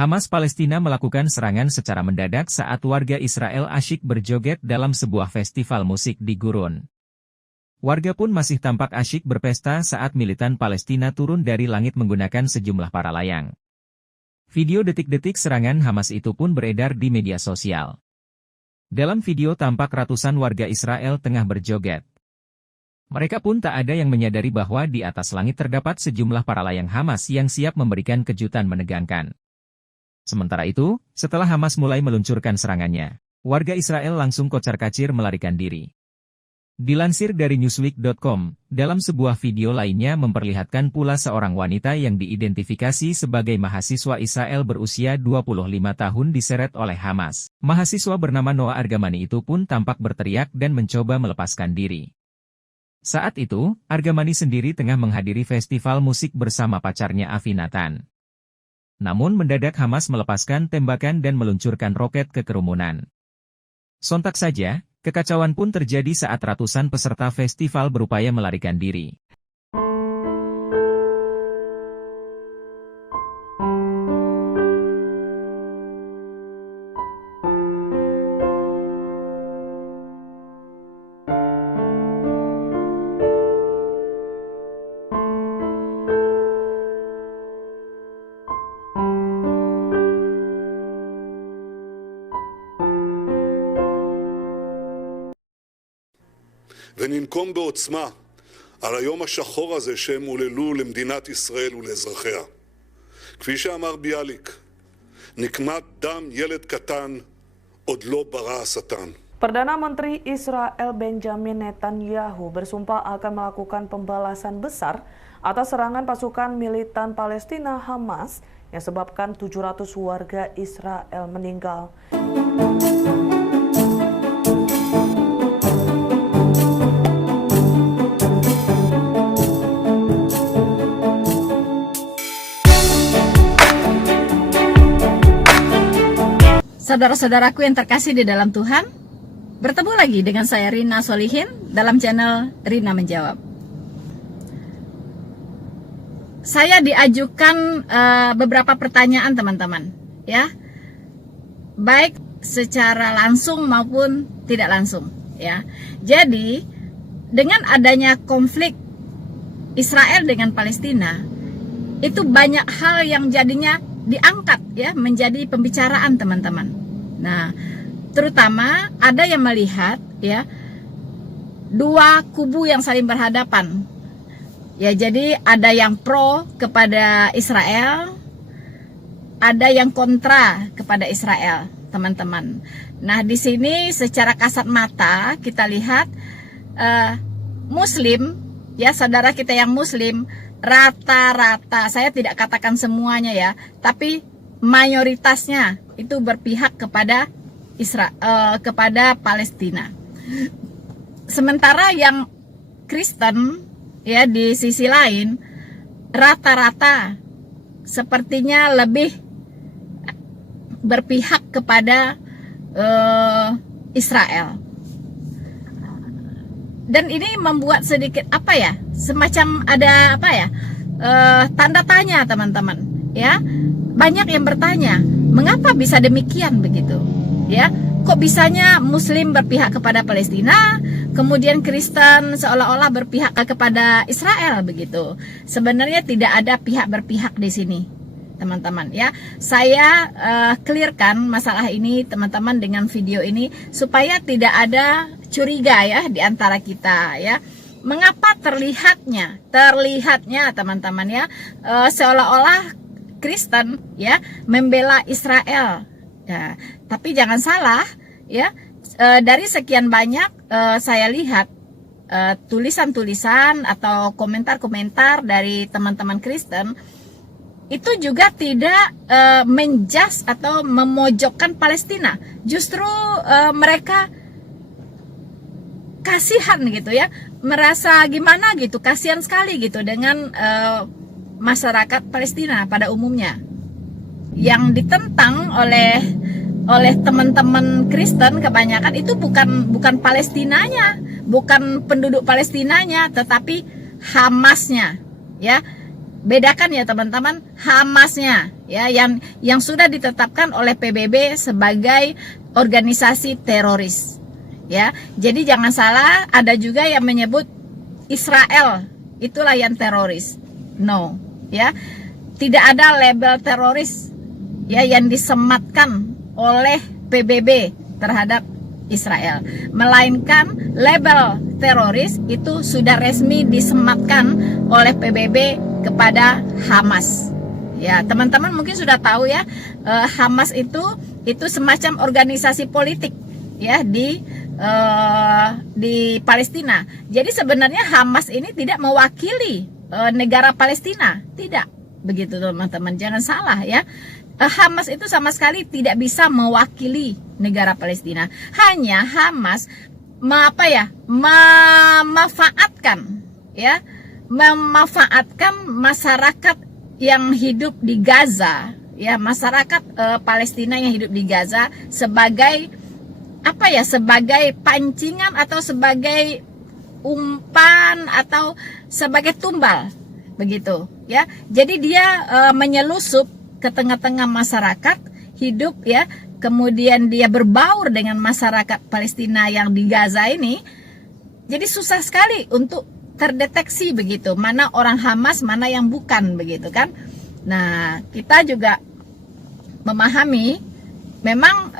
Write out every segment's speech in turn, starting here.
Hamas Palestina melakukan serangan secara mendadak saat warga Israel asyik berjoget dalam sebuah festival musik di gurun. Warga pun masih tampak asyik berpesta saat militan Palestina turun dari langit menggunakan sejumlah para layang. Video detik-detik serangan Hamas itu pun beredar di media sosial. Dalam video tampak ratusan warga Israel tengah berjoget. Mereka pun tak ada yang menyadari bahwa di atas langit terdapat sejumlah para layang Hamas yang siap memberikan kejutan menegangkan. Sementara itu, setelah Hamas mulai meluncurkan serangannya, warga Israel langsung kocar-kacir melarikan diri. Dilansir dari Newsweek.com, dalam sebuah video lainnya memperlihatkan pula seorang wanita yang diidentifikasi sebagai mahasiswa Israel berusia 25 tahun diseret oleh Hamas. Mahasiswa bernama Noah Argamani itu pun tampak berteriak dan mencoba melepaskan diri. Saat itu, Argamani sendiri tengah menghadiri festival musik bersama pacarnya Avi Nathan. Namun mendadak Hamas melepaskan tembakan dan meluncurkan roket ke kerumunan. Sontak saja, kekacauan pun terjadi saat ratusan peserta festival berupaya melarikan diri. וננקום בעוצמה על היום השחור הזה שהם עוללו למדינת ישראל ולאזרחיה. כפי שאמר ביאליק, נקמת דם ילד קטן עוד לא ברא השטן. Perdana Menteri Israel Benjamin Netanyahu bersumpah akan melakukan pembalasan besar atas serangan pasukan militan Palestina Hamas yang sebabkan 700 warga Israel meninggal. Saudara-saudaraku yang terkasih di dalam Tuhan, bertemu lagi dengan saya Rina Solihin dalam channel Rina Menjawab. Saya diajukan beberapa pertanyaan teman-teman, ya, baik secara langsung maupun tidak langsung, ya. Jadi dengan adanya konflik Israel dengan Palestina, itu banyak hal yang jadinya diangkat, ya, menjadi pembicaraan teman-teman. Nah, terutama ada yang melihat, ya, dua kubu yang saling berhadapan. Ya, jadi ada yang pro kepada Israel, ada yang kontra kepada Israel, teman-teman. Nah, di sini secara kasat mata kita lihat Muslim, ya, saudara kita yang Muslim rata-rata, saya tidak katakan semuanya, ya, tapi mayoritasnya itu berpihak kepada kepada Palestina. Sementara yang Kristen, ya, di sisi lain rata-rata sepertinya lebih berpihak kepada Israel. Dan ini membuat sedikit semacam ada tanda tanya teman-teman, ya. Banyak yang bertanya, mengapa bisa demikian begitu? Ya, kok bisanya Muslim berpihak kepada Palestina, kemudian Kristen seolah-olah berpihak kepada Israel begitu? Sebenarnya tidak ada pihak berpihak di sini, teman-teman, ya. Saya clearkan masalah ini teman-teman dengan video ini supaya tidak ada curiga, ya, di antara kita, ya. Mengapa terlihatnya teman-teman, ya, seolah-olah Kristen, ya, membela Israel, ya. Tapi jangan salah, ya, dari sekian banyak saya lihat tulisan-tulisan atau komentar-komentar dari teman-teman Kristen itu juga tidak menjudge atau memojokkan Palestina. Justru mereka kasihan gitu, ya, merasa gimana gitu, kasihan sekali gitu dengan masyarakat Palestina pada umumnya. Yang ditentang oleh teman-teman Kristen kebanyakan itu bukan Palestinanya, bukan penduduk Palestinanya, tetapi Hamasnya, ya. Bedakan, ya, teman-teman, Hamasnya, ya yang sudah ditetapkan oleh PBB sebagai organisasi teroris. Ya, jadi jangan salah, ada juga yang menyebut Israel itulah yang teroris. No, ya. Tidak ada label teroris ya yang disematkan oleh PBB terhadap Israel, melainkan label teroris itu sudah resmi disematkan oleh PBB kepada Hamas. Ya, teman-teman mungkin sudah tahu ya, Hamas itu semacam organisasi politik ya di Palestina. Jadi sebenarnya Hamas ini tidak mewakili negara Palestina, tidak begitu teman-teman, jangan salah ya. Hamas itu sama sekali tidak bisa mewakili negara Palestina. Hanya Hamas memanfaatkan masyarakat yang hidup di Gaza, ya, masyarakat Palestina yang hidup di Gaza sebagai sebagai pancingan atau sebagai umpan atau sebagai tumbal begitu ya. Jadi dia menyelusup ke tengah-tengah masyarakat hidup ya, kemudian dia berbaur dengan masyarakat Palestina yang di Gaza ini. Jadi susah sekali untuk terdeteksi begitu, mana orang Hamas, mana yang bukan begitu kan. Nah, kita juga memahami memang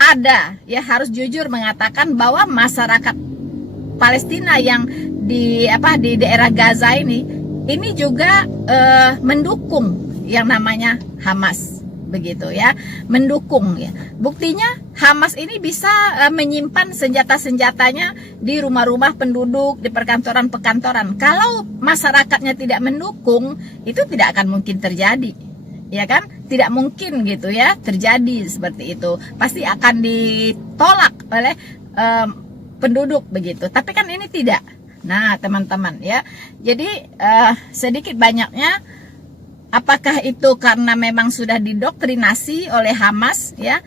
ada ya, harus jujur mengatakan bahwa masyarakat Palestina yang di daerah Gaza ini juga mendukung yang namanya Hamas begitu ya, mendukung ya. Buktinya Hamas ini bisa menyimpan senjata-senjatanya di rumah-rumah penduduk, di perkantoran-perkantoran. Kalau masyarakatnya tidak mendukung, itu tidak akan mungkin terjadi. Ya kan? Tidak mungkin gitu ya terjadi seperti itu. Pasti akan ditolak oleh penduduk begitu. Tapi kan ini tidak. Nah, teman-teman ya. Jadi sedikit banyaknya, apakah itu karena memang sudah didoktrinasi oleh Hamas ya,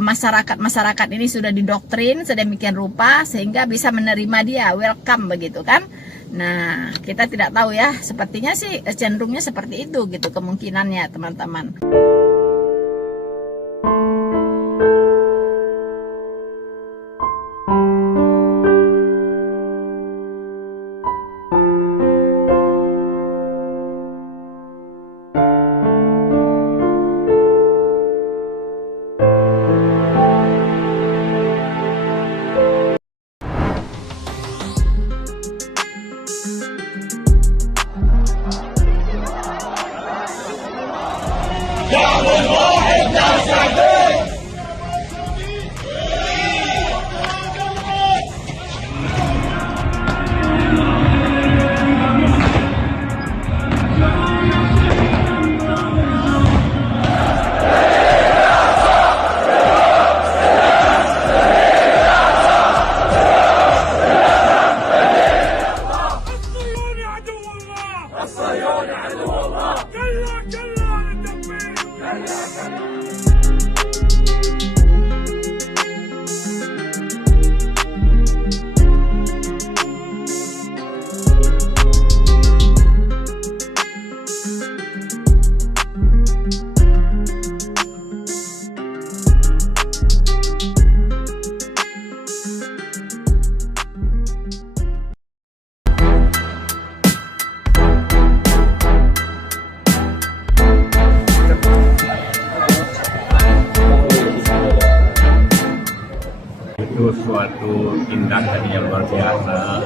masyarakat ini sudah didoktrin sedemikian rupa sehingga bisa menerima dia, welcome begitu kan. Nah, kita tidak tahu ya, sepertinya sih cenderungnya seperti itu gitu kemungkinannya teman-teman. Itu suatu tindakan yang luar biasa,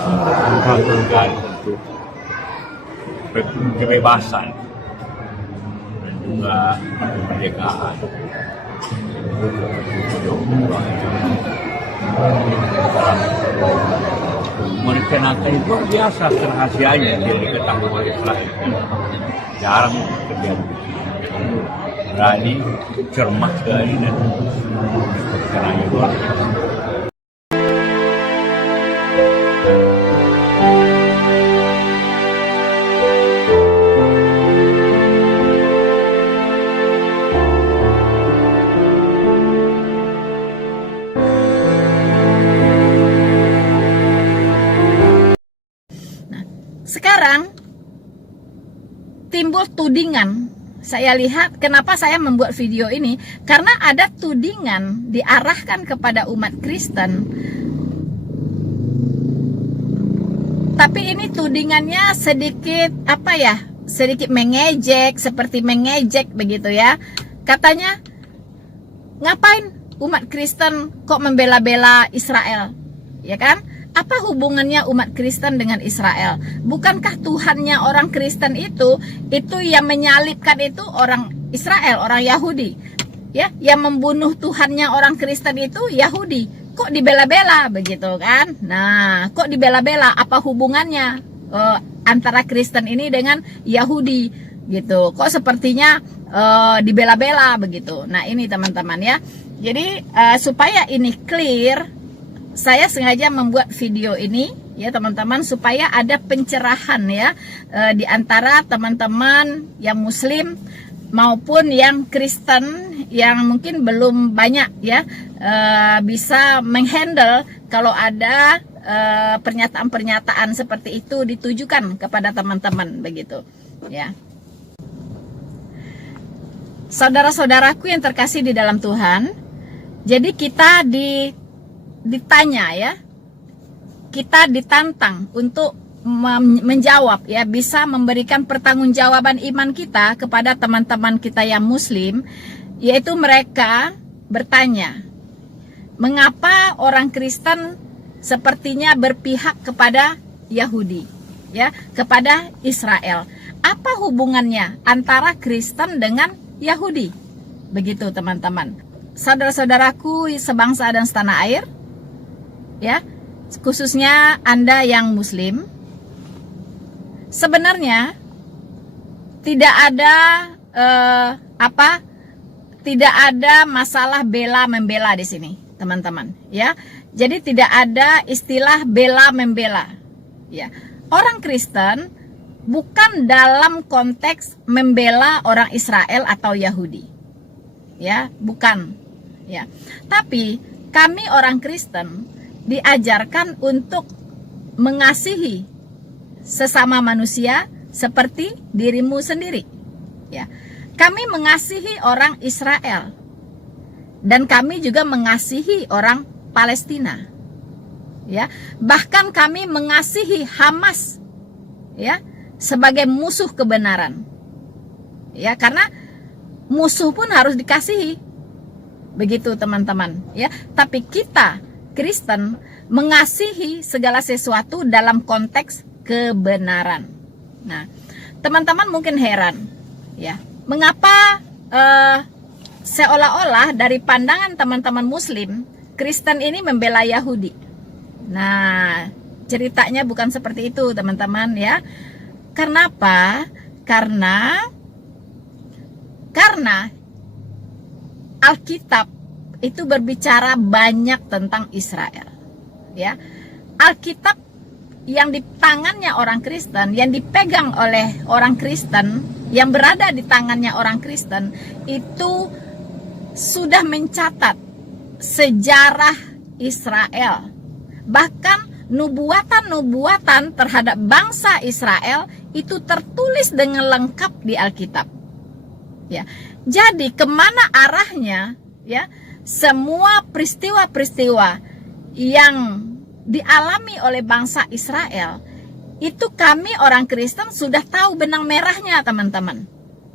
menghargai untuk kebebasan dan juga kemerdekaan. Merencanakan itu luar biasa rahasianya yang diketahui oleh Israel. Jarang terjadi. Berani, cermat sekali dan caranya luar biasa. Sekarang timbul muncul tudingan. Saya lihat kenapa saya membuat video ini, karena ada tudingan diarahkan kepada umat Kristen. Tapi ini tudingannya sedikit sedikit mengejek, seperti mengejek begitu ya. Katanya, ngapain umat Kristen kok membela-bela Israel? Ya kan? Apa hubungannya umat Kristen dengan Israel? Bukankah Tuhannya orang Kristen itu yang menyalibkan itu orang Israel, orang Yahudi? Ya, yang membunuh Tuhannya orang Kristen itu Yahudi. Kok dibela-bela begitu kan? Nah, kok dibela-bela? Apa hubungannya antara Kristen ini dengan Yahudi gitu? Kok sepertinya dibela-bela begitu? Nah, ini teman-teman ya. Jadi supaya ini clear, saya sengaja membuat video ini ya teman-teman, supaya ada pencerahan ya di antara teman-teman yang Muslim maupun yang Kristen yang mungkin belum banyak ya bisa menghandle kalau ada pernyataan-pernyataan seperti itu ditujukan kepada teman-teman begitu ya. Saudara-saudaraku yang terkasih di dalam Tuhan, jadi kita ditanya ya, kita ditantang untuk menjawab ya, bisa memberikan pertanggungjawaban iman kita kepada teman-teman kita yang Muslim, yaitu mereka bertanya, mengapa orang Kristen sepertinya berpihak kepada Yahudi ya, kepada Israel? Apa hubungannya antara Kristen dengan Yahudi? Begitu teman-teman. Saudara-saudaraku sebangsa dan setanah air, ya, khususnya Anda yang Muslim, sebenarnya tidak ada tidak ada masalah bela membela di sini, teman-teman, ya. Jadi tidak ada istilah bela membela, ya. Orang Kristen bukan dalam konteks membela orang Israel atau Yahudi, ya, bukan, ya. Tapi kami orang Kristen diajarkan untuk mengasihi sesama manusia seperti dirimu sendiri. Ya. Kami mengasihi orang Israel dan kami juga mengasihi orang Palestina. Ya. Bahkan kami mengasihi Hamas ya, sebagai musuh kebenaran. Ya, karena musuh pun harus dikasihi. Begitu teman-teman, ya. Tapi kita Kristen mengasihi segala sesuatu dalam konteks kebenaran. Nah, teman-teman mungkin heran, ya, mengapa seolah-olah dari pandangan teman-teman Muslim, Kristen ini membela Yahudi. Nah, ceritanya bukan seperti itu, teman-teman, ya. Kenapa? Karena Alkitab itu berbicara banyak tentang Israel, ya. Alkitab yang di tangannya orang Kristen, yang dipegang oleh orang Kristen, yang berada di tangannya orang Kristen, itu sudah mencatat sejarah Israel. Bahkan nubuatan-nubuatan terhadap bangsa Israel itu tertulis dengan lengkap di Alkitab. Ya. Jadi kemana arahnya, ya? Semua peristiwa-peristiwa yang dialami oleh bangsa Israel itu kami orang Kristen sudah tahu benang merahnya, teman-teman,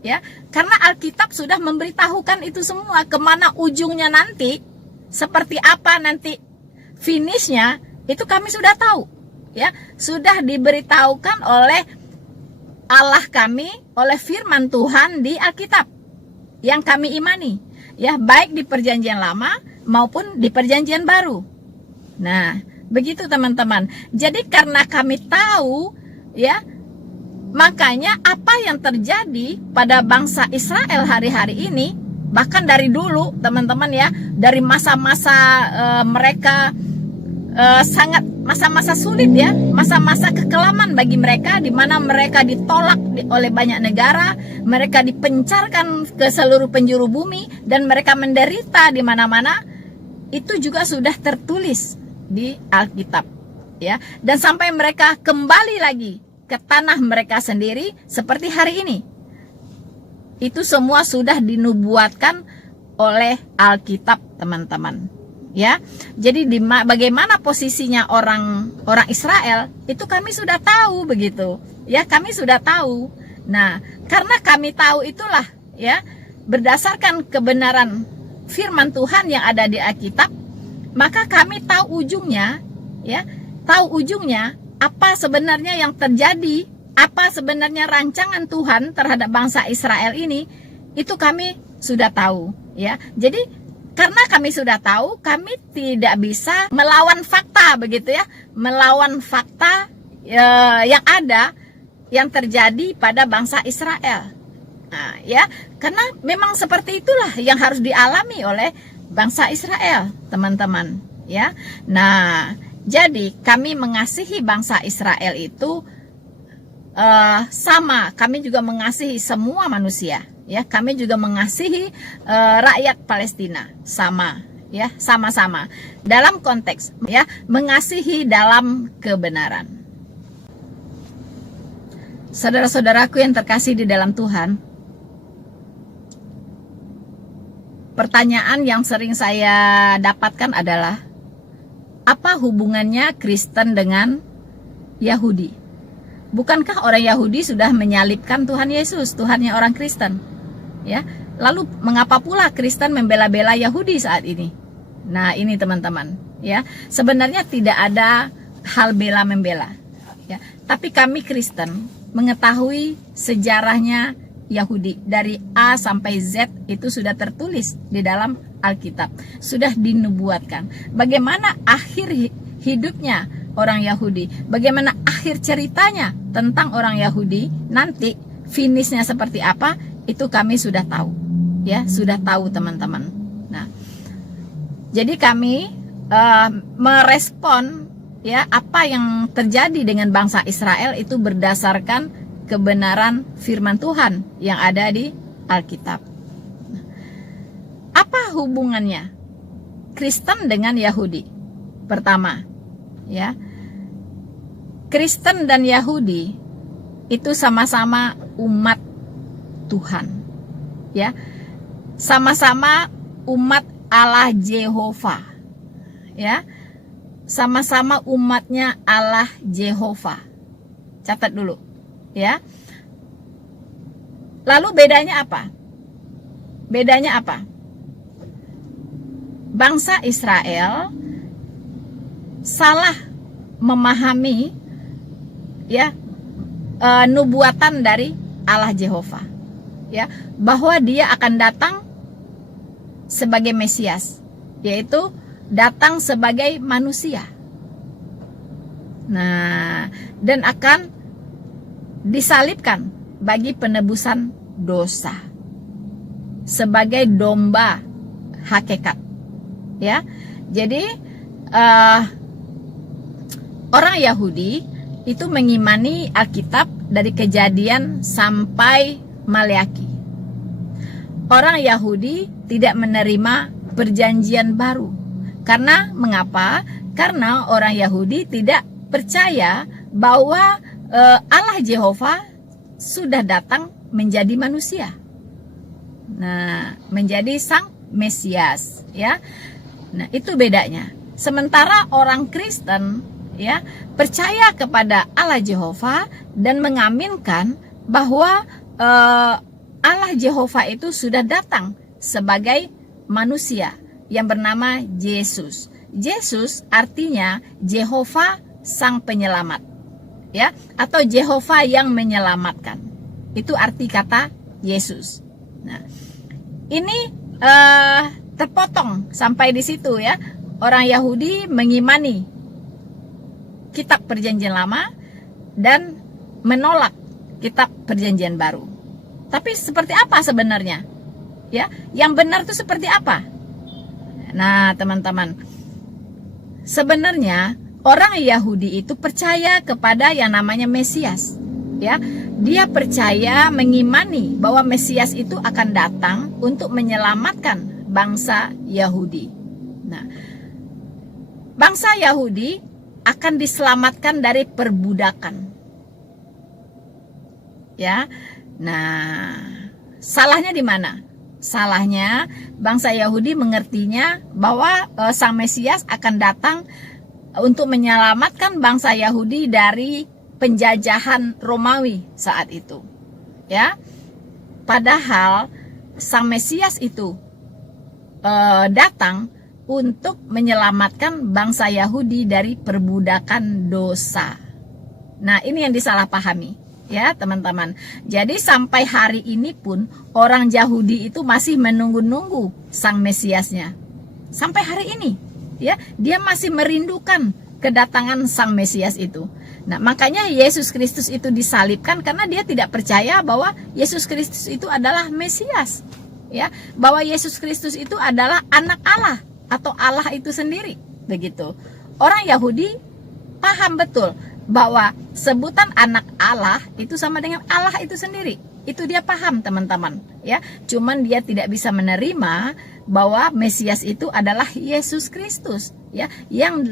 ya, karena Alkitab sudah memberitahukan itu semua, kemana ujungnya nanti, seperti apa nanti finishnya, itu kami sudah tahu, ya, sudah diberitahukan oleh Allah kami, oleh firman Tuhan di Alkitab yang kami imani, ya, baik di perjanjian lama maupun di perjanjian baru. Nah, begitu teman-teman. Jadi karena kami tahu, ya, makanya apa yang terjadi pada bangsa Israel hari-hari ini, bahkan dari dulu teman-teman, ya, dari masa-masa mereka sangat masa-masa sulit, ya, masa-masa kekelaman bagi mereka, di mana mereka ditolak oleh banyak negara, mereka dipencarkan ke seluruh penjuru bumi, dan mereka menderita di mana-mana. Itu juga sudah tertulis di Alkitab, ya, dan sampai mereka kembali lagi ke tanah mereka sendiri seperti hari ini. Itu semua sudah dinubuatkan oleh Alkitab, teman-teman. Ya, jadi bagaimana posisinya orang Israel itu kami sudah tahu begitu. Ya, kami sudah tahu. Nah, karena kami tahu itulah ya, berdasarkan kebenaran firman Tuhan yang ada di Alkitab, maka kami tahu ujungnya, ya, tahu ujungnya apa sebenarnya yang terjadi, apa sebenarnya rancangan Tuhan terhadap bangsa Israel ini, itu kami sudah tahu, ya. Jadi karena kami sudah tahu, kami tidak bisa melawan fakta begitu ya, melawan fakta yang ada, yang terjadi pada bangsa Israel. Nah, ya, karena memang seperti itulah yang harus dialami oleh bangsa Israel, teman-teman, ya. Nah, jadi kami mengasihi bangsa Israel itu sama, kami juga mengasihi semua manusia, ya. Kami juga mengasihi rakyat Palestina, sama, ya, sama-sama. Dalam konteks, ya, mengasihi dalam kebenaran. Saudara-saudaraku yang terkasih di dalam Tuhan, pertanyaan yang sering saya dapatkan adalah, apa hubungannya Kristen dengan Yahudi? Bukankah orang Yahudi sudah menyalibkan Tuhan Yesus, Tuhannya orang Kristen? Ya, lalu mengapa pula Kristen membela-bela Yahudi saat ini? Nah, ini teman-teman, ya, sebenarnya tidak ada hal bela-membela, ya. Tapi kami Kristen mengetahui sejarahnya Yahudi dari A sampai Z, itu sudah tertulis di dalam Alkitab, sudah dinubuatkan. Bagaimana akhir hidupnya orang Yahudi, bagaimana akhir ceritanya tentang orang Yahudi, nanti finishnya seperti apa, itu kami sudah tahu, ya, sudah tahu teman-teman. Nah, jadi kami merespon, ya, apa yang terjadi dengan bangsa Israel itu berdasarkan kebenaran firman Tuhan yang ada di Alkitab. Apa hubungannya Kristen dengan Yahudi? Pertama, ya, Kristen dan Yahudi itu sama-sama umat Tuhan, ya, sama-sama umat Allah Jehovah, ya, sama-sama umatnya Allah Jehovah. Catat dulu, ya. Lalu bedanya apa? Bedanya apa? Bangsa Israel salah memahami, ya, nubuatan dari Allah Jehovah, ya, bahwa dia akan datang sebagai Mesias, yaitu datang sebagai manusia. Nah, dan akan disalibkan bagi penebusan dosa sebagai domba hakikat, ya. Jadi orang Yahudi itu mengimani Alkitab dari Kejadian sampai Maleaki. Orang Yahudi tidak menerima perjanjian baru. Karena mengapa? Karena orang Yahudi tidak percaya bahwa Allah Jehovah sudah datang menjadi manusia. Nah, menjadi sang Mesias, ya. Nah, itu bedanya. Sementara orang Kristen, ya, percaya kepada Allah Jehovah dan mengaminkan bahwa Allah Jehovah itu sudah datang sebagai manusia yang bernama Yesus. Yesus artinya Jehovah sang penyelamat, ya, atau Jehovah yang menyelamatkan. Itu arti kata Yesus. Nah, ini terpotong sampai di situ, ya. Orang Yahudi mengimani kitab Perjanjian Lama dan menolak kitab Perjanjian Baru. Tapi seperti apa sebenarnya? Ya, yang benar itu seperti apa? Nah, teman-teman, sebenarnya orang Yahudi itu percaya kepada yang namanya Mesias, ya. Dia percaya, mengimani bahwa Mesias itu akan datang untuk menyelamatkan bangsa Yahudi. Nah, bangsa Yahudi akan diselamatkan dari perbudakan, ya. Nah, salahnya di mana? Salahnya bangsa Yahudi mengertinya bahwa Sang Mesias akan datang untuk menyelamatkan bangsa Yahudi dari penjajahan Romawi saat itu. Ya. Padahal Sang Mesias itu datang untuk menyelamatkan bangsa Yahudi dari perbudakan dosa. Nah, ini yang disalahpahami, ya teman-teman. Jadi sampai hari ini pun orang Yahudi itu masih menunggu-nunggu Sang Mesiasnya. Sampai hari ini, ya, dia masih merindukan kedatangan Sang Mesias itu. Nah, makanya Yesus Kristus itu disalibkan karena dia tidak percaya bahwa Yesus Kristus itu adalah Mesias. Ya, bahwa Yesus Kristus itu adalah anak Allah atau Allah itu sendiri, begitu. Orang Yahudi paham betul bahwa sebutan anak Allah itu sama dengan Allah itu sendiri. Itu dia paham, teman-teman, ya. Cuman dia tidak bisa menerima bahwa Mesias itu adalah Yesus Kristus, ya, yang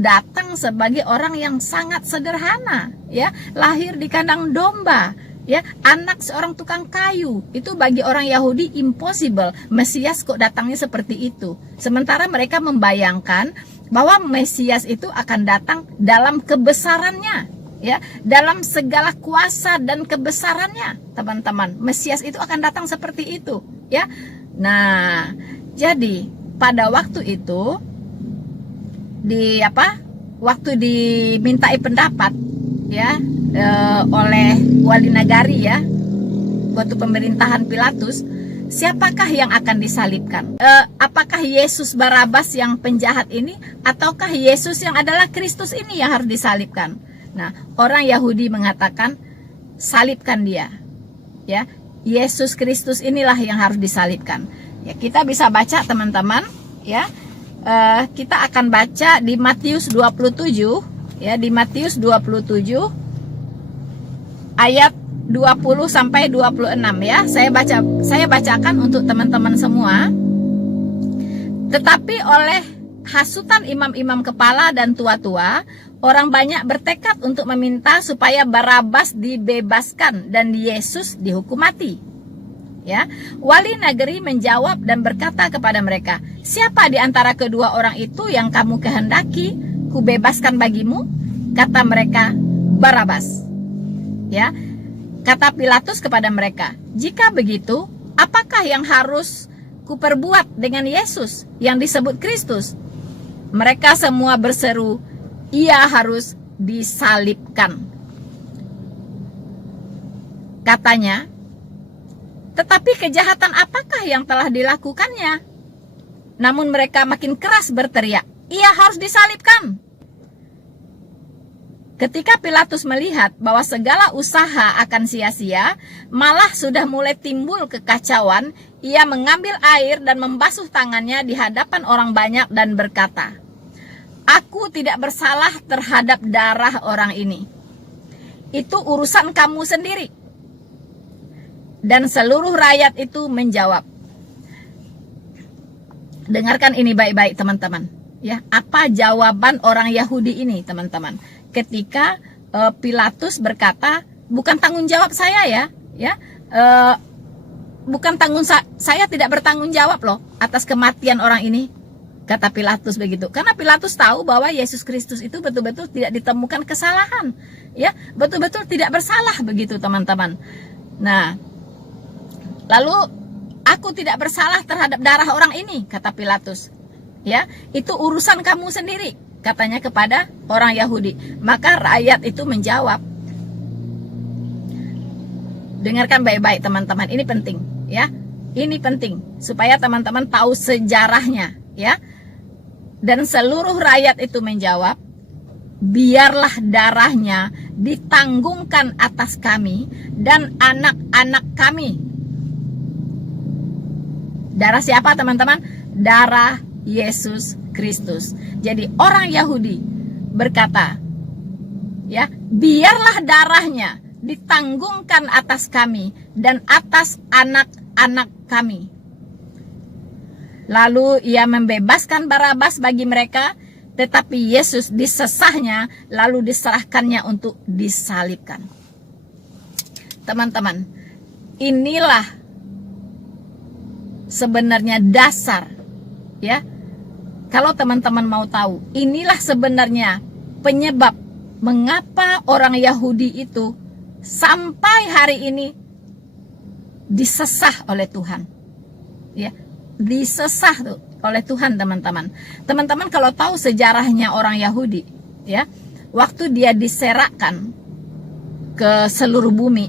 datang sebagai orang yang sangat sederhana, ya, lahir di kandang domba, ya, anak seorang tukang kayu. Itu bagi orang Yahudi impossible. Mesias kok datangnya seperti itu. Sementara mereka membayangkan bahwa Mesias itu akan datang dalam kebesarannya, ya, dalam segala kuasa dan kebesarannya, teman-teman. Mesias itu akan datang seperti itu, ya. Nah, jadi pada waktu itu waktu dimintai pendapat, ya, oleh wali nagari, ya, waktu pemerintahan Pilatus, siapakah yang akan disalibkan? Apakah Yesus Barabas yang penjahat ini, ataukah Yesus yang adalah Kristus ini yang harus disalibkan? Nah, orang Yahudi mengatakan salibkan dia, ya, Yesus Kristus inilah yang harus disalibkan. Ya, kita bisa baca, teman-teman, ya. Kita akan baca di Matius 27, ya, di Matius 27 ayat 20 sampai 26, ya. Saya bacakan untuk teman-teman semua. Tetapi oleh hasutan imam-imam kepala dan tua-tua, orang banyak bertekad untuk meminta supaya Barabas dibebaskan dan Yesus dihukum mati. Ya, wali negeri menjawab dan berkata kepada mereka, "Siapa di antara kedua orang itu yang kamu kehendaki kubebaskan bagimu?" Kata mereka, "Barabas." Ya, kata Pilatus kepada mereka, "Jika begitu, apakah yang harus kuperbuat dengan Yesus yang disebut Kristus?" Mereka semua berseru, "Ia harus disalibkan." Katanya, "Tetapi kejahatan apakah yang telah dilakukannya?" Namun mereka makin keras berteriak, "Ia harus disalibkan." Ketika Pilatus melihat bahwa segala usaha akan sia-sia, malah sudah mulai timbul kekacauan, ia mengambil air dan membasuh tangannya di hadapan orang banyak dan berkata, "Aku tidak bersalah terhadap darah orang ini. Itu urusan kamu sendiri." Dan seluruh rakyat itu menjawab. Dengarkan ini baik-baik, teman-teman. Ya, apa jawaban orang Yahudi ini, teman-teman? Ketika Pilatus berkata, "Bukan tanggung jawab saya, ya, bukan saya tidak bertanggung jawab loh atas kematian orang ini." Kata Pilatus begitu. Karena Pilatus tahu bahwa Yesus Kristus itu betul-betul tidak ditemukan kesalahan, ya, betul-betul tidak bersalah begitu, teman-teman. Nah, lalu, "Aku tidak bersalah terhadap darah orang ini," kata Pilatus. Ya, itu urusan kamu sendiri, katanya kepada orang Yahudi. Maka rakyat itu menjawab. Dengarkan baik-baik, teman-teman, ini penting, ya. Ini penting supaya teman-teman tahu sejarahnya, ya. Dan seluruh rakyat itu menjawab, "Biarlah darahnya ditanggungkan atas kami dan anak-anak kami." Darah siapa, teman-teman? Darah Yesus Kristus. Jadi orang Yahudi berkata, ya, "Biarlah darahnya ditanggungkan atas kami dan atas anak-anak kami." Lalu ia membebaskan Barabas bagi mereka, tetapi Yesus disesahnya lalu diserahkannya untuk disalibkan. Teman-teman, inilah sebenarnya dasar, ya. Kalau teman-teman mau tahu, inilah sebenarnya penyebab mengapa orang Yahudi itu sampai hari ini disesah oleh Tuhan. Ya, disesah tuh oleh Tuhan, teman-teman. Teman-teman kalau tahu sejarahnya orang Yahudi, ya, waktu dia diserakkan ke seluruh bumi,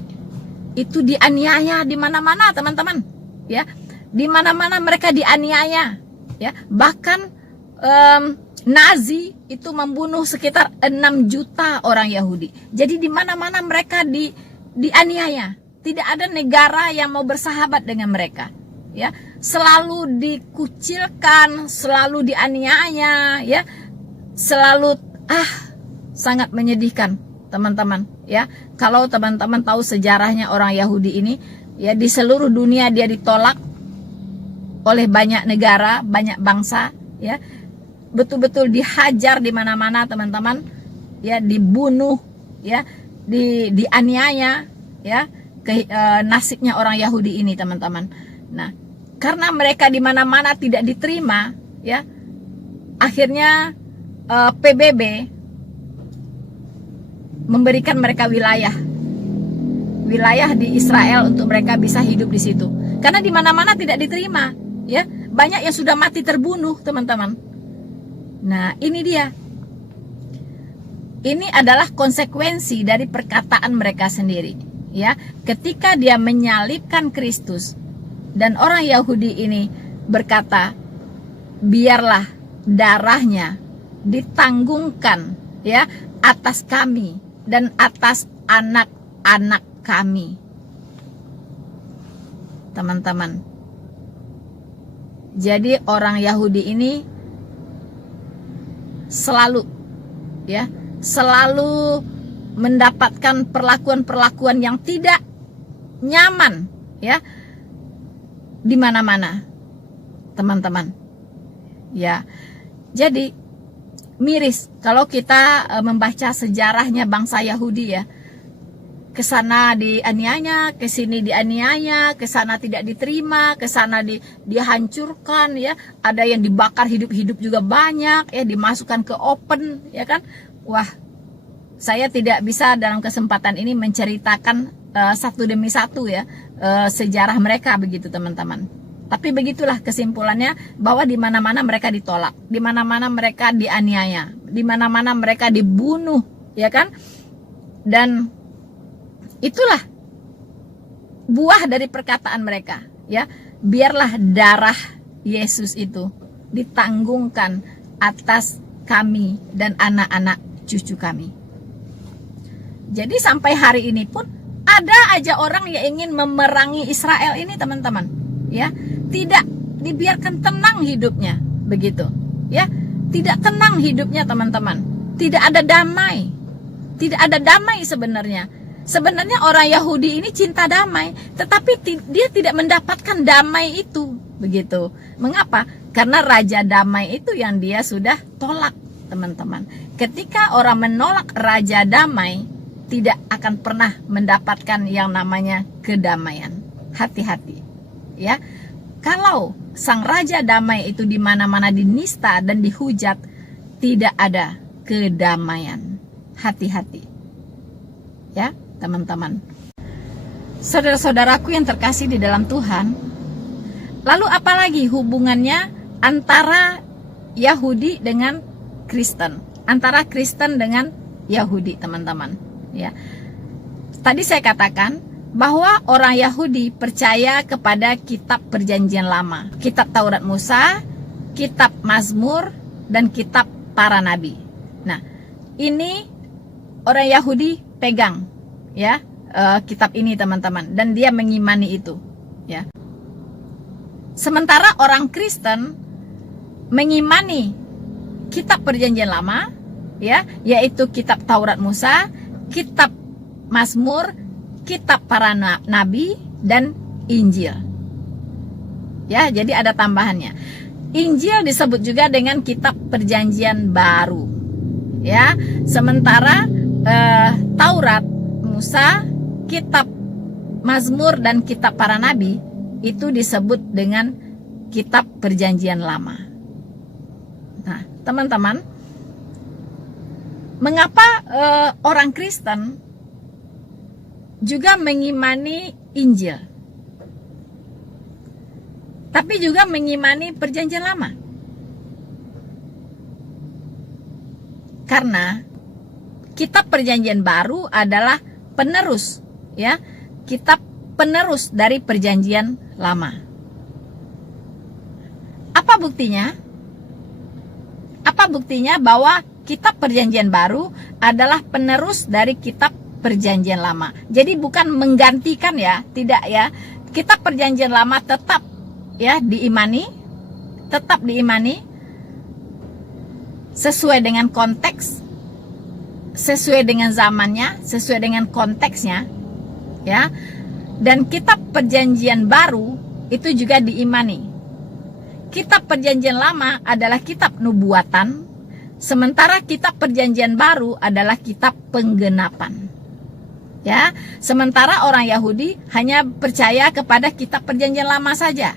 itu dianiaya di mana-mana, teman-teman. Ya, di mana-mana mereka dianiaya, ya. Bahkan Nazi itu membunuh sekitar 6 juta orang Yahudi. Jadi di mana-mana mereka dianiaya. Tidak ada negara yang mau bersahabat dengan mereka. Ya, selalu dikucilkan, selalu dianiaya, ya. Selalu sangat menyedihkan, teman-teman, ya. Kalau teman-teman tahu sejarahnya orang Yahudi ini, ya, di seluruh dunia dia ditolak oleh banyak negara, banyak bangsa, ya. Betul-betul dihajar di mana-mana, teman-teman, ya, dibunuh, ya, dianiaya, ya, nasibnya orang Yahudi ini, teman-teman. Nah, karena mereka di mana-mana tidak diterima, ya, akhirnya PBB memberikan mereka wilayah di Israel untuk mereka bisa hidup di situ. Karena di mana-mana tidak diterima, ya, banyak yang sudah mati terbunuh, teman-teman. Nah, ini dia. Ini adalah konsekuensi dari perkataan mereka sendiri, ya. Ketika dia menyalibkan Kristus dan orang Yahudi ini berkata, biarlah darahnya ditanggungkan, ya, atas kami dan atas anak-anak kami. Teman-teman. Jadi orang Yahudi ini selalu mendapatkan perlakuan-perlakuan yang tidak nyaman, ya, di mana-mana, teman-teman. Ya, jadi miris kalau kita membaca sejarahnya bangsa Yahudi, ya. Ke sana dianiaya, ke sini dianiaya, ke sana tidak diterima, ke sana dihancurkan, ya. Ada yang dibakar hidup-hidup juga banyak, ya, dimasukkan ke open, ya kan. Wah, saya tidak bisa dalam kesempatan ini menceritakan satu demi satu, ya, sejarah mereka begitu, teman-teman. Tapi begitulah kesimpulannya, bahwa di mana-mana mereka ditolak, di mana-mana mereka dianiaya, di mana-mana mereka dibunuh, ya kan. Dan itulah buah dari perkataan mereka, ya. Biarlah darah Yesus itu ditanggungkan atas kami dan anak-anak cucu kami. Jadi sampai hari ini pun ada aja orang yang ingin memerangi Israel ini, teman-teman, ya. Tidak dibiarkan tenang hidupnya, begitu, ya. Tidak tenang hidupnya, teman-teman. Tidak ada damai. Tidak ada damai sebenarnya. Sebenarnya orang Yahudi ini cinta damai, tetapi dia tidak mendapatkan damai itu, begitu. Mengapa? Karena raja damai itu yang dia sudah tolak, teman-teman. Ketika orang menolak raja damai, tidak akan pernah mendapatkan yang namanya kedamaian. Hati-hati, ya. Kalau sang raja damai itu di mana-mana dinista dan dihujat, tidak ada kedamaian. Hati-hati, ya, teman-teman. Saudara-saudaraku yang terkasih di dalam Tuhan, lalu apalagi hubungannya antara Yahudi dengan Kristen, antara Kristen dengan Yahudi, teman-teman, ya. Tadi saya katakan bahwa orang Yahudi percaya kepada kitab Perjanjian Lama, kitab Taurat Musa, kitab Mazmur, dan kitab para nabi. Nah, ini orang Yahudi pegang, ya, kitab ini, teman-teman, dan dia mengimani itu, ya. Sementara orang Kristen mengimani kitab Perjanjian Lama, ya, yaitu kitab Taurat Musa, kitab Mazmur, kitab para nabi, dan Injil. Ya, jadi ada tambahannya. Injil disebut juga dengan kitab Perjanjian Baru, ya. Sementara Taurat Musa, kitab Mazmur, dan kitab para nabi itu disebut dengan kitab Perjanjian Lama. Nah, teman-teman, mengapa orang Kristen juga mengimani Injil, tapi juga mengimani Perjanjian Lama? Karena kitab Perjanjian Baru adalah penerus, ya, kitab penerus dari Perjanjian Lama. Apa buktinya? Apa buktinya bahwa kitab Perjanjian Baru adalah penerus dari kitab Perjanjian Lama? Jadi bukan menggantikan, ya, tidak, ya. Kitab Perjanjian Lama tetap, ya, diimani, tetap diimani sesuai dengan konteks, sesuai dengan zamannya, sesuai dengan konteksnya, ya. Dan kitab Perjanjian Baru itu juga diimani. Kitab Perjanjian Lama adalah kitab nubuatan, sementara kitab Perjanjian Baru adalah kitab penggenapan. Ya, sementara orang Yahudi hanya percaya kepada kitab Perjanjian Lama saja.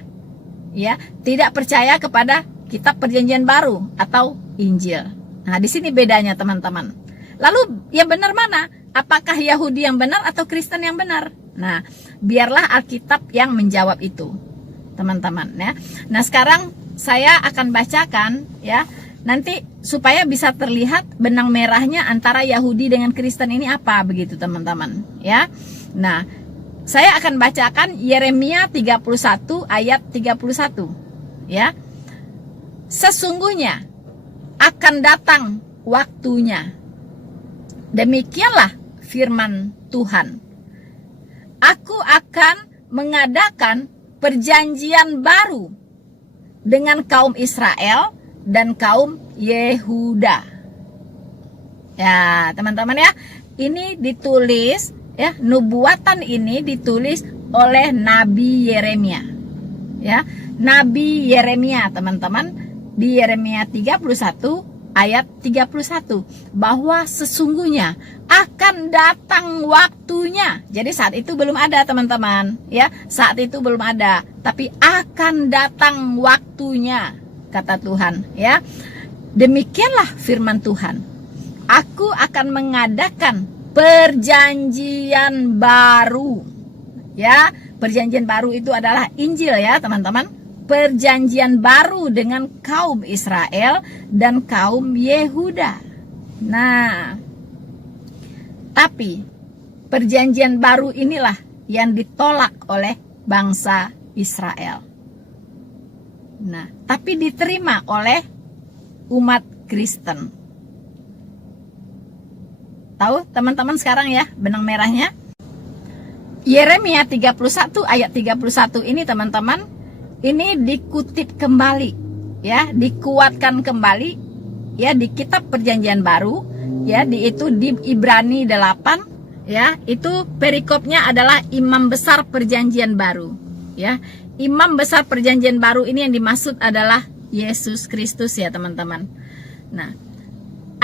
Ya, tidak percaya kepada kitab Perjanjian Baru atau Injil. Nah, di sini bedanya, teman-teman. Lalu yang benar mana? Apakah Yahudi yang benar atau Kristen yang benar? Nah, biarlah Alkitab yang menjawab itu, teman-teman, ya. Nah, sekarang saya akan bacakan, ya, nanti supaya bisa terlihat benang merahnya antara Yahudi dengan Kristen ini apa, begitu, teman-teman, ya. Nah, saya akan bacakan Yeremia 31 ayat 31, ya. Sesungguhnya akan datang waktunya, demikianlah firman Tuhan, aku akan mengadakan perjanjian baru dengan kaum Israel dan kaum Yehuda. Ya, teman-teman, ya, ini ditulis, ya, nubuatan ini ditulis oleh Nabi Yeremia, ya, Nabi Yeremia, teman-teman, di Yeremia 31 ayat 31, bahwa sesungguhnya akan datang waktunya. Jadi saat itu belum ada, teman-teman, ya, saat itu belum ada, tapi akan datang waktunya, kata Tuhan, ya. Demikianlah firman Tuhan, aku akan mengadakan perjanjian baru, ya. Perjanjian baru itu adalah Injil, ya, teman-teman. Perjanjian baru dengan kaum Israel dan kaum Yehuda. Nah, tapi perjanjian baru inilah yang ditolak oleh bangsa Israel. Nah, tapi diterima oleh umat Kristen. Tahu, teman-teman, sekarang, ya, benang merahnya? Yeremia 31 ayat 31 ini, teman-teman, ini dikutip kembali, ya, dikuatkan kembali, ya, di kitab Perjanjian Baru, ya, di Ibrani 8, ya, itu perikopnya adalah imam besar Perjanjian Baru, ya. Imam besar Perjanjian Baru ini yang dimaksud adalah Yesus Kristus, ya, teman-teman. Nah,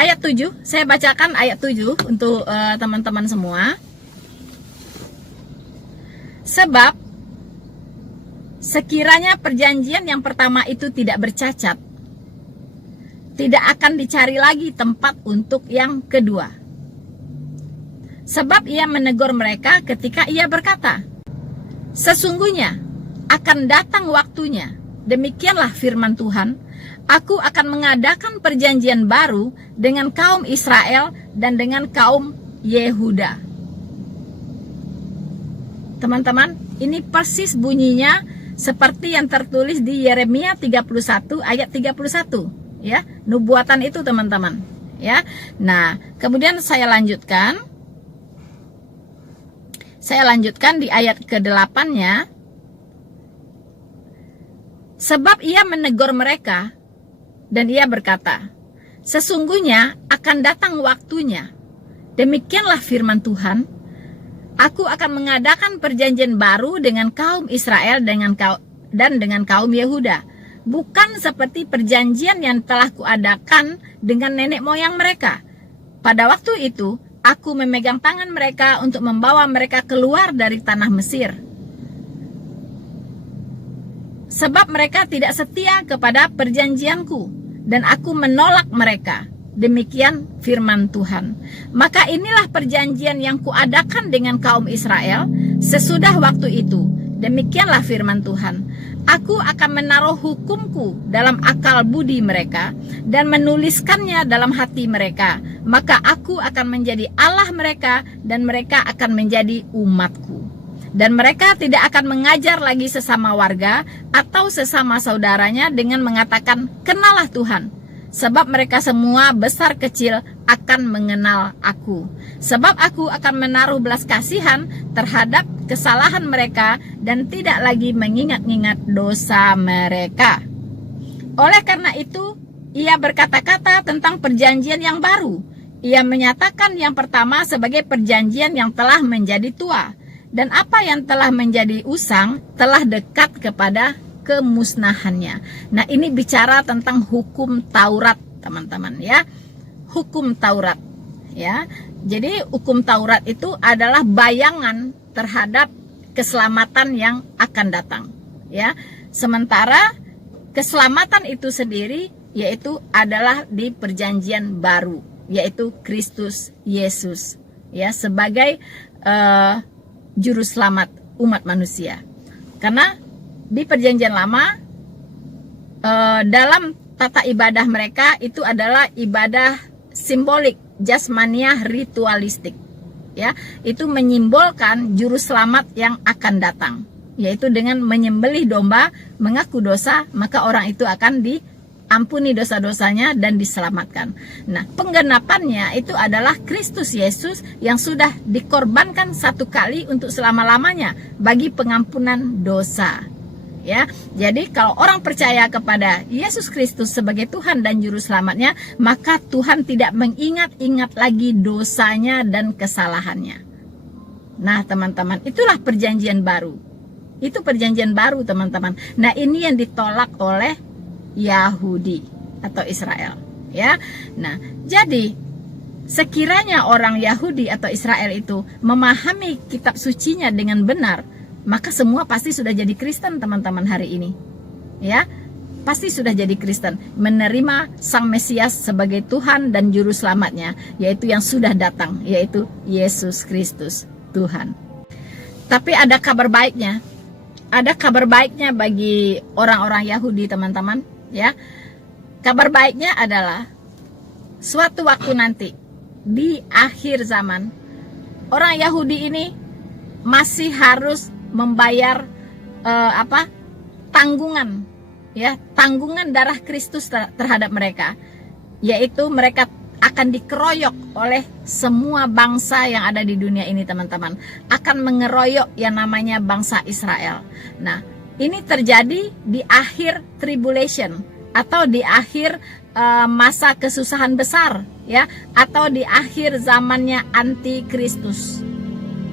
ayat 7, saya bacakan ayat 7 untuk teman-teman semua. Sebab sekiranya perjanjian yang pertama itu tidak bercacat, tidak akan dicari lagi tempat untuk yang kedua. Sebab ia menegur mereka ketika ia berkata, sesungguhnya akan datang waktunya, demikianlah firman Tuhan, aku akan mengadakan perjanjian baru dengan kaum Israel dan dengan kaum Yehuda. Teman-teman, ini persis bunyinya seperti yang tertulis di Yeremia 31 ayat 31, ya, nubuatan itu, teman-teman, ya. Nah, kemudian saya lanjutkan di ayat ke-8-nya. Sebab ia menegur mereka dan ia berkata, sesungguhnya akan datang waktunya, demikianlah firman Tuhan, aku akan mengadakan perjanjian baru dengan kaum Israel dan dengan kaum Yehuda, bukan seperti perjanjian yang telah kuadakan dengan nenek moyang mereka. Pada waktu itu, aku memegang tangan mereka untuk membawa mereka keluar dari tanah Mesir. sebab mereka tidak setia kepada perjanjianku, dan aku menolak mereka. Demikian firman Tuhan. Maka inilah perjanjian yang kuadakan dengan kaum Israel sesudah waktu itu. Demikianlah firman Tuhan. Aku akan menaruh hukumku dalam akal budi mereka dan menuliskannya dalam hati mereka. Maka aku akan menjadi Allah mereka dan mereka akan menjadi umatku. Dan mereka tidak akan mengajar lagi sesama warga atau sesama saudaranya dengan mengatakan, "Kenalah Tuhan." Sebab mereka semua besar kecil akan mengenal aku. Sebab aku akan menaruh belas kasihan terhadap kesalahan mereka dan tidak lagi mengingat-ingat dosa mereka. Oleh karena itu, ia berkata-kata tentang perjanjian yang baru. Ia menyatakan yang pertama sebagai perjanjian yang telah menjadi tua. Dan apa yang telah menjadi usang telah dekat kepada kemusnahannya. Nah, ini bicara tentang hukum Taurat, teman-teman ya. Hukum Taurat ya. Jadi hukum Taurat itu adalah bayangan terhadap keselamatan yang akan datang ya. Sementara keselamatan itu sendiri yaitu adalah di perjanjian baru, yaitu Kristus Yesus ya, sebagai juru selamat umat manusia. Karena di perjanjian lama dalam tata ibadah mereka itu adalah ibadah simbolik, jasmaniah, ritualistik ya. Itu menyimbolkan juru selamat yang akan datang, yaitu dengan menyembelih domba, mengaku dosa, maka orang itu akan diampuni dosa-dosanya dan diselamatkan. Nah, penggenapannya itu adalah Kristus Yesus yang sudah dikorbankan satu kali untuk selama-lamanya bagi pengampunan dosa. Ya, jadi kalau orang percaya kepada Yesus Kristus sebagai Tuhan dan Juru Selamatnya, maka Tuhan tidak mengingat-ingat lagi dosanya dan kesalahannya. Nah, teman-teman, itulah perjanjian baru. Itu perjanjian baru, teman-teman. Nah, ini yang ditolak oleh Yahudi atau Israel. Ya, nah, jadi sekiranya orang Yahudi atau Israel itu memahami kitab sucinya dengan benar, maka semua pasti sudah jadi Kristen, teman-teman, hari ini. Ya, pasti sudah jadi Kristen, menerima Sang Mesias sebagai Tuhan dan Juru Selamatnya, yaitu yang sudah datang, yaitu Yesus Kristus, Tuhan. Tapi ada kabar baiknya. Ada kabar baiknya bagi orang-orang Yahudi, teman-teman. Ya, kabar baiknya adalah suatu waktu nanti di akhir zaman, orang Yahudi ini masih harus membayar tanggungan ya, tanggungan darah Kristus terhadap mereka, yaitu mereka akan dikeroyok oleh semua bangsa yang ada di dunia ini, teman-teman, akan mengeroyok yang namanya bangsa Israel. Nah, ini terjadi di akhir tribulation atau di akhir masa kesusahan besar ya, atau di akhir zamannya antikristus.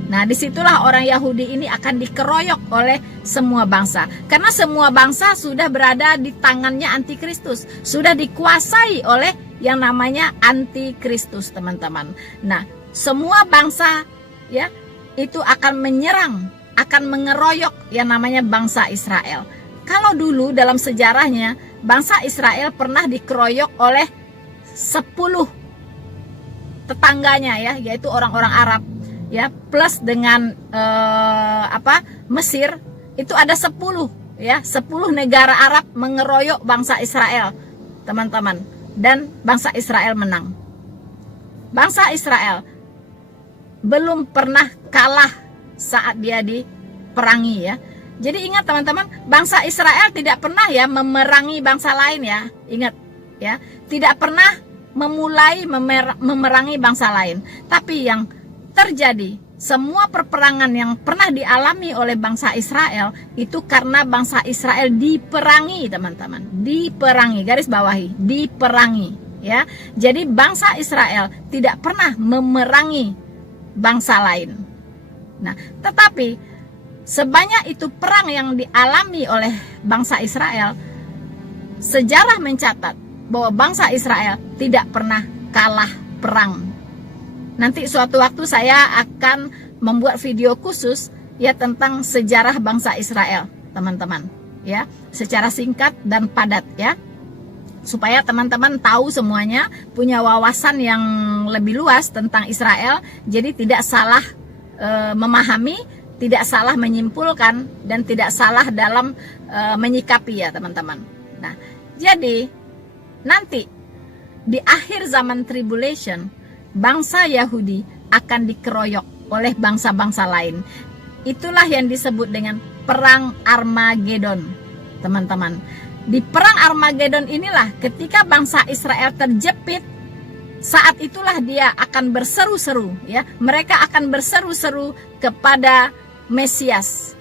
Nah, disitulah orang Yahudi ini akan dikeroyok oleh semua bangsa. Karena semua bangsa sudah berada di tangannya antikristus. Sudah dikuasai oleh yang namanya antikristus, teman-teman. Nah, semua bangsa ya itu akan menyerang, akan mengeroyok yang namanya bangsa Israel. Kalau dulu dalam sejarahnya, bangsa Israel pernah dikeroyok oleh 10 tetangganya ya, yaitu orang-orang Arab. Ya, plus dengan Mesir, itu ada 10 ya, 10 negara Arab mengeroyok bangsa Israel, teman-teman, dan bangsa Israel menang. Bangsa Israel belum pernah kalah saat dia diperangi ya. Jadi ingat, teman-teman, bangsa Israel tidak pernah ya memerangi bangsa lain ya. Ingat ya, tidak pernah memulai memerangi bangsa lain. Tapi yang terjadi, semua perperangan yang pernah dialami oleh bangsa Israel itu karena bangsa Israel diperangi, teman-teman. Diperangi, garis bawahi, diperangi ya. Jadi bangsa Israel tidak pernah memerangi bangsa lain. Nah, tetapi sebanyak itu perang yang dialami oleh bangsa Israel, sejarah mencatat bahwa bangsa Israel tidak pernah kalah perang. Nanti suatu waktu saya akan membuat video khusus ya tentang sejarah bangsa Israel, teman-teman. ya, secara singkat dan padat ya, supaya teman-teman tahu semuanya, punya wawasan yang lebih luas tentang Israel, jadi tidak salah memahami, tidak salah menyimpulkan, dan tidak salah dalam menyikapi ya teman-teman. Nah, jadi nanti di akhir zaman tribulation, bangsa Yahudi akan dikeroyok oleh bangsa-bangsa lain. Itulah yang disebut dengan perang Armageddon, teman-teman. Di perang Armageddon inilah ketika bangsa Israel terjepit, saat itulah dia akan berseru-seru ya. Mereka akan berseru-seru kepada Mesias,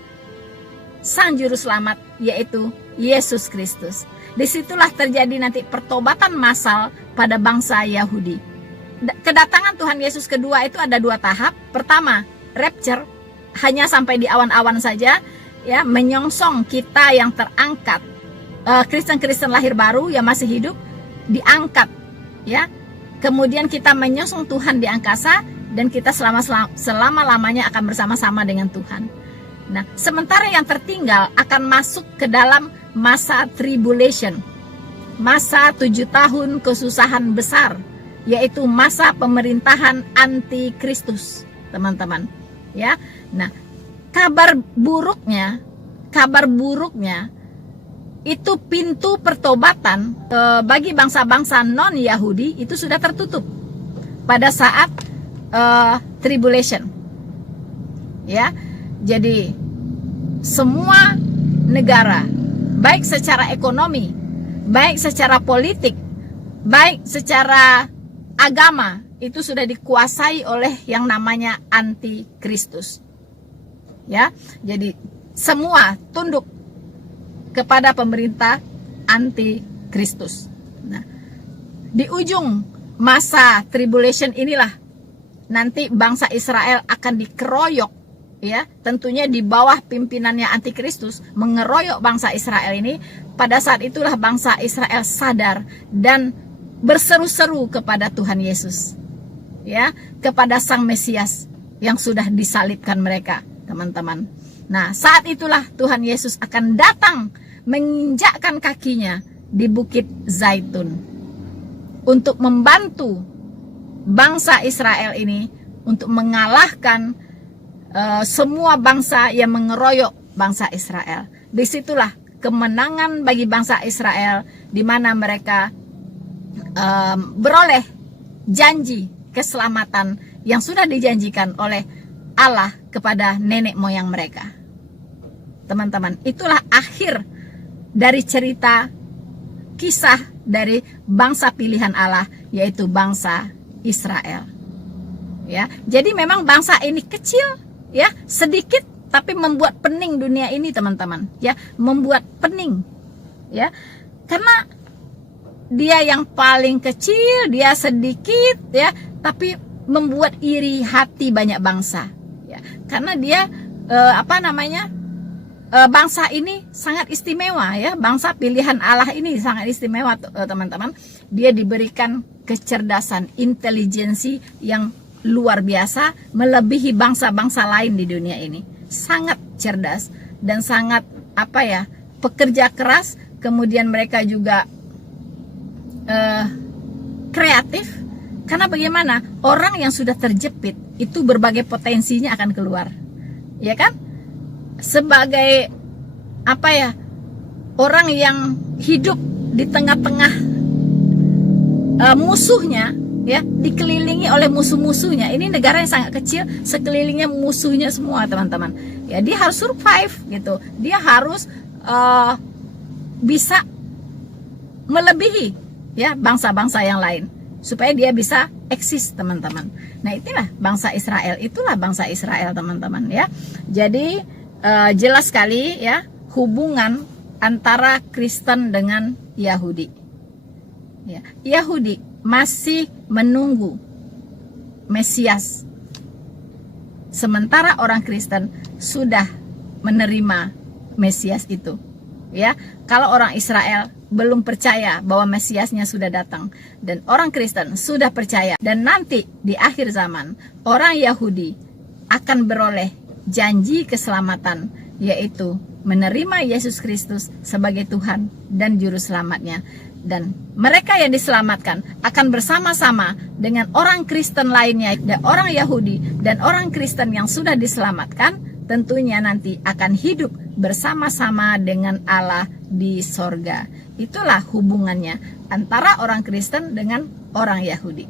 Sang Juru Selamat, yaitu Yesus Kristus. Disitulah terjadi nanti pertobatan massal pada bangsa Yahudi. Kedatangan Tuhan Yesus kedua itu ada 2 tahap. Pertama, rapture, hanya sampai di awan-awan saja ya, menyongsong kita yang terangkat, Kristen-Kristen lahir baru yang masih hidup diangkat ya. Kemudian kita menyongsong Tuhan di angkasa, dan kita selama-lamanya akan bersama-sama dengan Tuhan. Nah, sementara yang tertinggal akan masuk ke dalam masa tribulation, masa 7 tahun kesusahan besar, yaitu masa pemerintahan anti-Kristus, teman-teman ya. Nah, kabar buruknya itu pintu pertobatan bagi bangsa-bangsa non-Yahudi itu sudah tertutup pada saat tribulation ya. Jadi semua negara, baik secara ekonomi, baik secara politik, baik secara agama, itu sudah dikuasai oleh yang namanya anti-Kristus ya. Jadi semua tunduk kepada pemerintah anti-Kristus. Nah, di ujung masa tribulation inilah nanti bangsa Israel akan dikeroyok ya, tentunya di bawah pimpinannya anti-Kristus, mengeroyok bangsa Israel ini. Pada saat itulah bangsa Israel sadar dan berseru-seru kepada Tuhan Yesus ya, kepada Sang Mesias yang sudah disalibkan mereka, teman-teman. Nah, saat itulah Tuhan Yesus akan datang menginjakkan kakinya di Bukit Zaitun untuk membantu bangsa Israel ini untuk mengalahkan semua bangsa yang mengeroyok bangsa Israel. Disitulah kemenangan bagi bangsa Israel, di mana mereka beroleh janji keselamatan yang sudah dijanjikan oleh Allah kepada nenek moyang mereka. Teman-teman, itulah akhir dari cerita kisah dari bangsa pilihan Allah, yaitu bangsa Israel. Ya, jadi memang bangsa ini kecil, ya, sedikit, tapi membuat pening dunia ini, teman-teman. Ya, membuat pening, ya, karena dia yang paling kecil, dia sedikit, ya, tapi membuat iri hati banyak bangsa. Ya, karena dia bangsa ini sangat istimewa ya, bangsa pilihan Allah ini sangat istimewa teman-teman. Dia diberikan kecerdasan, intelijensi yang luar biasa, melebihi bangsa-bangsa lain di dunia ini. Sangat cerdas dan sangat pekerja keras. Kemudian mereka juga kreatif, karena bagaimana orang yang sudah terjepit itu berbagai potensinya akan keluar, ya kan? Sebagai orang yang hidup di tengah-tengah musuhnya, ya, dikelilingi oleh musuh-musuhnya. Ini negara yang sangat kecil, sekelilingnya musuhnya semua, teman-teman. Ya, dia harus survive gitu. Dia harus bisa melebihi ya bangsa-bangsa yang lain supaya dia bisa eksis, teman-teman. Nah, itulah bangsa Israel, teman-teman ya. Jadi jelas sekali ya hubungan antara Kristen dengan Yahudi. Ya, Yahudi masih menunggu Mesias, sementara orang Kristen sudah menerima Mesias itu. Ya, kalau orang Israel belum percaya bahwa Mesiasnya sudah datang, dan orang Kristen sudah percaya, dan nanti di akhir zaman orang Yahudi akan beroleh janji keselamatan yaitu menerima Yesus Kristus sebagai Tuhan dan Juru Selamatnya. Dan mereka yang diselamatkan akan bersama-sama dengan orang Kristen lainnya, dan orang Yahudi dan orang Kristen yang sudah diselamatkan, tentunya nanti akan hidup bersama-sama dengan Allah di sorga. Itulah hubungannya antara orang Kristen dengan orang Yahudi.